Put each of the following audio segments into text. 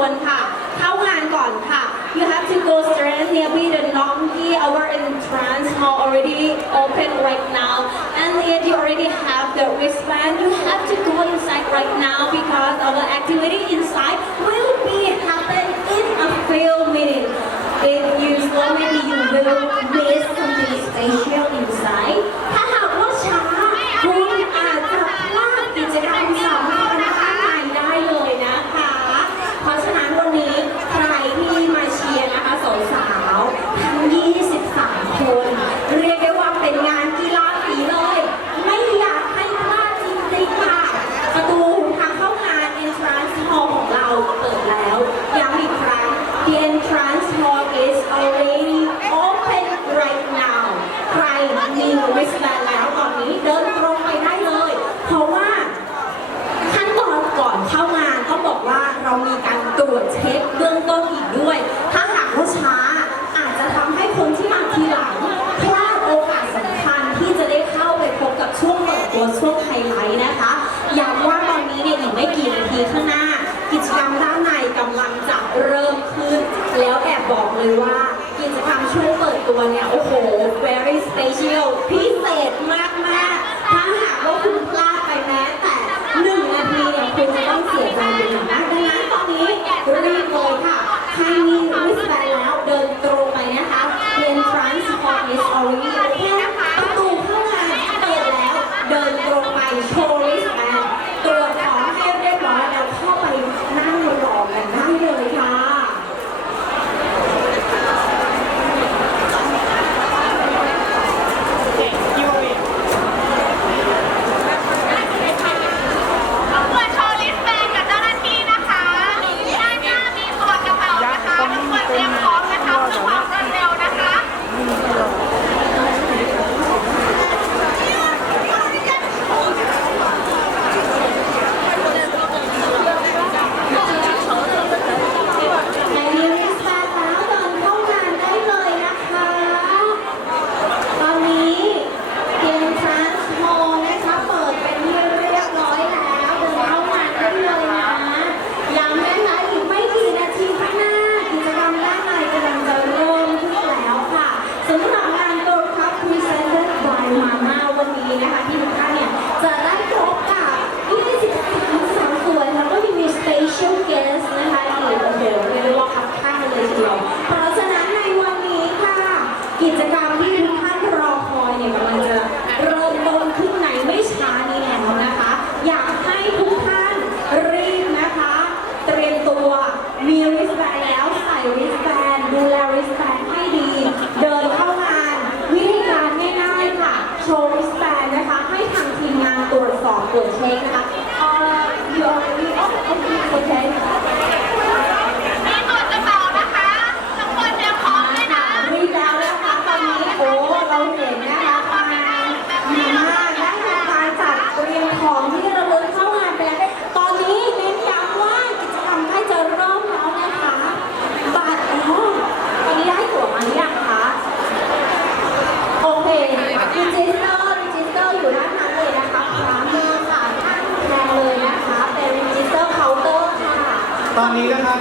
one you have to go straight nearby the Nongki our entrance hall already open right now. And if you already have the wristband. You have to go inside right now because our activity inside will be happen in a few minutes. If you slow maybe you will ำลังจะเริ่มขึ้น แล้วแอบบอกเลยว่ากิจกรรมช่วงเปิดตัวเนี่ย โอ้โห very special พิเศษมากมากถ้าหากว่าคุณพลาดไปแม้แต่หนึ่งนาทีเนี่ยคุณจะต้องเสียใจอยู่นะดังนั้นตอนนี้รีบเลยค่ะใครมี Brasil.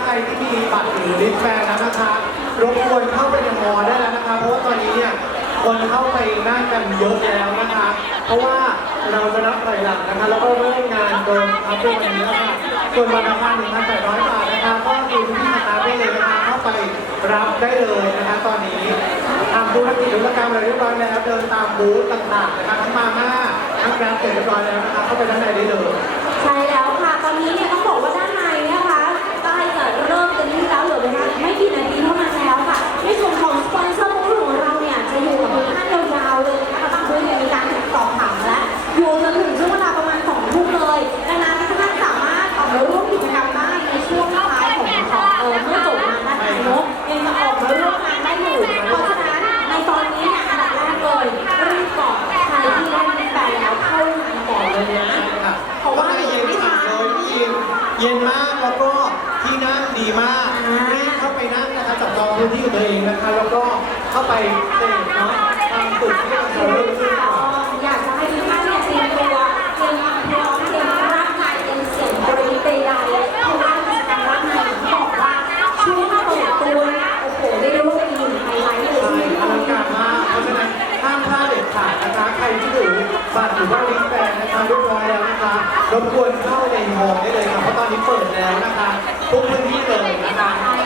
ใครที่มีบัตรหรือลิฟท์แฟนแล้วนะคะรบกวนเข้าไปในมอได้แล้วนะคะ เพราะว่าตอนนี้เนี่ยคนเข้าไปนั่งกันเยอะแล้วนะคะ เพราะว่าเราจะนับถอยหลังนะคะ แล้วก็เริ่มงานโดยครับด้วยวันนี้ค่ะส่วนบัตรราคาหนึ่งพันแปดร้อยบาทนะคะก็คือที่สตาร์ทได้เลยนะคะเข้าไปรับได้เลยนะคะ ตอนนี้ทำธุรกิจธุรกรรมอะไรเรียบร้อยแล้วเดินตามบูธต่างๆนะคะทั้งมาม่าทั้งร้านเสร็จเรียบร้อยแล้วนะคะเข้าไปด้านในได้เลย ใช่แล้วค่ะ ตอนนี้เนี่ยต้องบอกว่าด้าน เริ่มกันที่แล้วเหลือเวลาไม่กี่นาทีเท่านั้นแล้วค่ะในส่วนของสปอนเซอร์ แล้วก็เข้าไปเตะเนาะทำฝึกให้มันเริ่มขึ้นก่อน อยากจะให้ทุกท่านเนี่ยเตรียมตัวเตรียมคามพร้อมเตรียมร่างกายเตรียมเสียงบริใดๆเพราะว่ากิจกรรมงกายอนี่บอกว่าช่วงเปิดตัวนะโอ้โหไม่รู้ว่าเป็นไฮไลท์เลยใช่อลังการมาก เพราะฉะนั้นห้ามพลาดเด็ดขาดนะคะ ใครที่ถือบัตรหรือว่าลิงก์แปนนะคะเรียบร้อยแล้วนะคะรบกวนเข้าในฮอลได้เลยค่ะ เพราะตอนนี้เปิดแล้วนะคะ ทุกพื้นที่เลยนะคะ